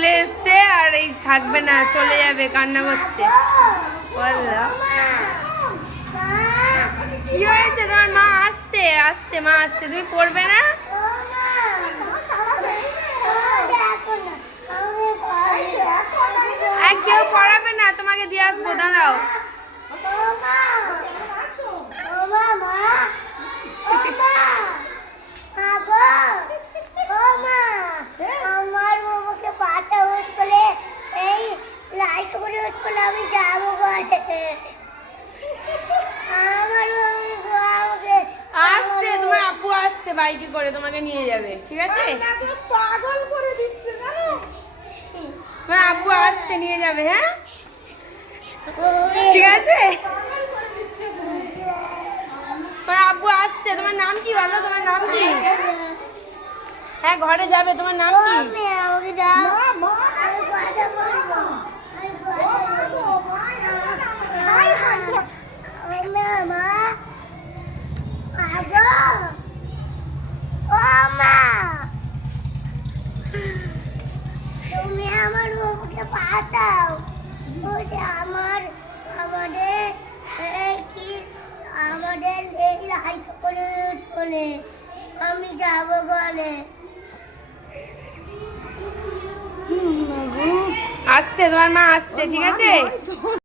স্কুলে এসছে আর এই থাকবে না, চলে যাবে, কান্না করছে। বললো কি হয়েছে? তোমার মা আসছে, মা আসছে, তুমি পড়বে না? কেউ পড়াবে না, তোমাকে দিয়ে আসবো, দাঁড়াও। আমার বাবাকে পাটা ওয়েট করে এই লাইট করে ওয়েট করে আমি যাবো ঘরে। আমার বাবাকে আসছে, তোমার আপু আসছে বাইকে করে, তোমাকে নিয়ে যাবে, ঠিক আছে? পাগল করে দিচ্ছে জানো। তোমার আপু আসছে, নিয়ে যাবে, হ্যাঁ ঠিক আছে? তোমার আপু আসছে। তোমার নাম কি বলো? তোমার নাম কি? হ্যাঁ ঘরে যাবে, তোমার নাম কি? তুমি আমার বাবুকে পাঠাও। আমাদের এই লাইট করে চলে আমি যাবো ঘরে। আসছে, তোমার মা আসছে, ঠিক আছে?